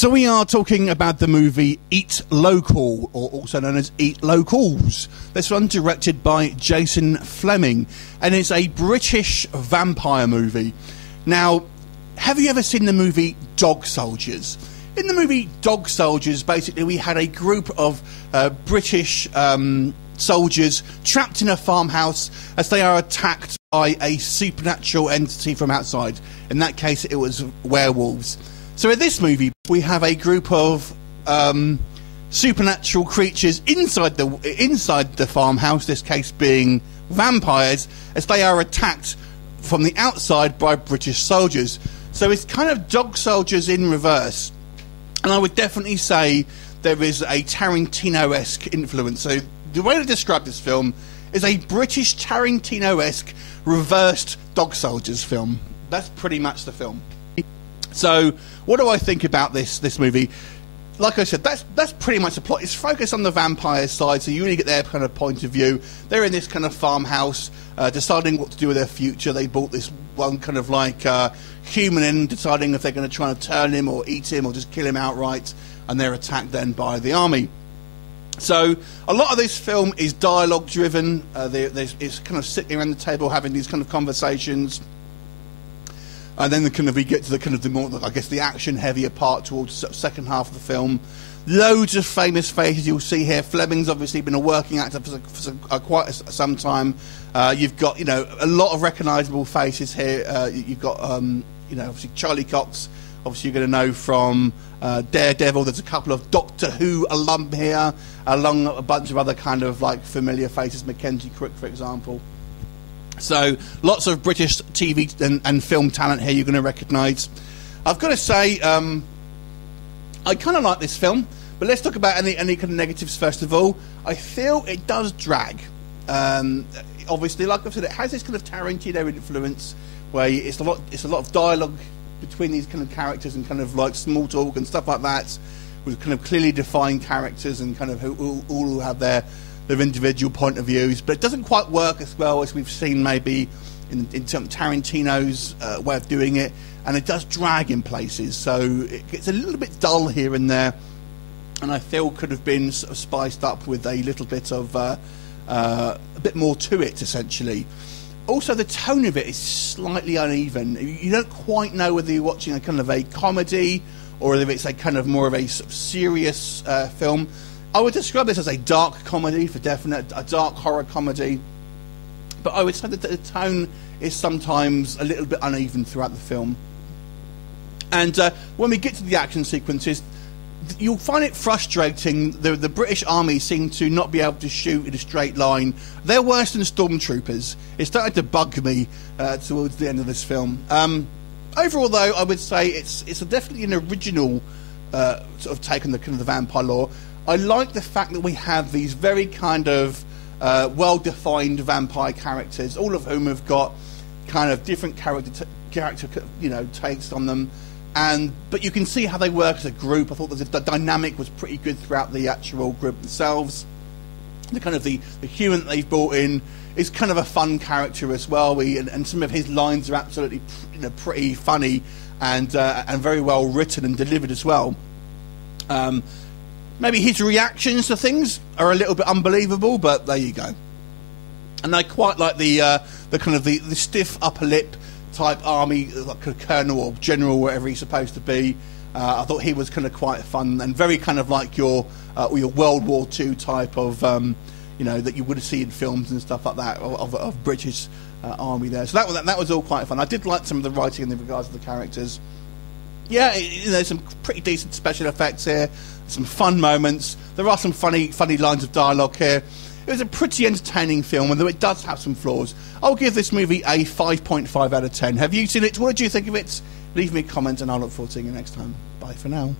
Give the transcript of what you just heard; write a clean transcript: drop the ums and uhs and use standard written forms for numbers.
So we are talking about the movie Eat Local, or also known as Eat Locals. This one directed by Jason Fleming, and it's a British vampire movie. Now, have you ever seen the movie Dog Soldiers? In the movie Dog Soldiers, basically we had a group of British soldiers trapped in a farmhouse as they are attacked by a supernatural entity from outside. In that case, it was werewolves. So in this movie, we have a group of supernatural creatures inside the farmhouse, this case being vampires, as they are attacked from the outside by British soldiers. So it's kind of Dog Soldiers in reverse. And I would definitely say there is a Tarantino-esque influence. So the way to describe this film is a British Tarantino-esque reversed Dog Soldiers film. That's pretty much the film. So what do I think about this movie? Like I said, that's pretty much the plot. It's focused on the vampire side, so you really get their kind of point of view. They're in this kind of farmhouse, deciding what to do with their future. They bought this one kind of like human in, deciding if they're going to try and turn him or eat him or just kill him outright, and they're attacked then by the army. So a lot of this film is dialogue driven. It's kind of sitting around the table having these kind of conversations. And then we get to the more, I guess, the action heavier part towards the second half of the film. Loads of famous faces you'll see here. Fleming's obviously been a working actor for quite some time. You've got, a lot of recognisable faces here. You've got, obviously Charlie Cox. Obviously, you're going to know from Daredevil. There's a couple of Doctor Who alum here, along a bunch of other kind of like familiar faces. Mackenzie Crook, for example. So lots of British TV and film talent here you're going to recognise. I've got to say, I kind of like this film, but let's talk about any kind of negatives first of all. I feel it does drag. Obviously, like I've said, it has this kind of Tarantino influence where it's a lot of dialogue between these kind of characters and kind of like small talk and stuff like that, with kind of clearly defined characters and kind of who all have their individual point of views, but it doesn't quite work as well as we've seen maybe in terms of Tarantino's way of doing it, and it does drag in places, so it gets a little bit dull here and there, and I feel could have been sort of spiced up with a little bit of a bit more to it, essentially. Also, the tone of it is slightly uneven. You don't quite know whether you're watching a kind of a comedy or whether it's a kind of more of a sort of serious film. I would describe this as a dark comedy, for definite, a dark horror comedy. But I would say that the tone is sometimes a little bit uneven throughout the film. And when we get to the action sequences, you'll find it frustrating. The British Army seem to not be able to shoot in a straight line. They're worse than stormtroopers. It started to bug me towards the end of this film. Overall, though, I would say it's definitely an original sort of take on the kind of the vampire lore. I like the fact that we have these very kind of well-defined vampire characters, all of whom have got kind of different character takes on them, but you can see how they work as a group. I thought that the dynamic was pretty good throughout the actual group themselves. The human that they've brought in is kind of a fun character as well. And some of his lines are absolutely pretty funny and very well written and delivered as well. Maybe his reactions to things are a little bit unbelievable, but there you go. And I quite like the kind of the stiff upper lip type army, like a colonel or general, wherever he's supposed to be. I thought he was kind of quite fun and very kind of like your World War II type of, that you would see in films and stuff like that of British army there. So that was all quite fun. I did like some of the writing in regards to the characters. Yeah, there's some pretty decent special effects here, some fun moments. There are some funny lines of dialogue here. It was a pretty entertaining film, although it does have some flaws. I'll give this movie a 5.5 out of 10. Have you seen it? What did you think of it? Leave me a comment and I'll look forward to seeing you next time. Bye for now.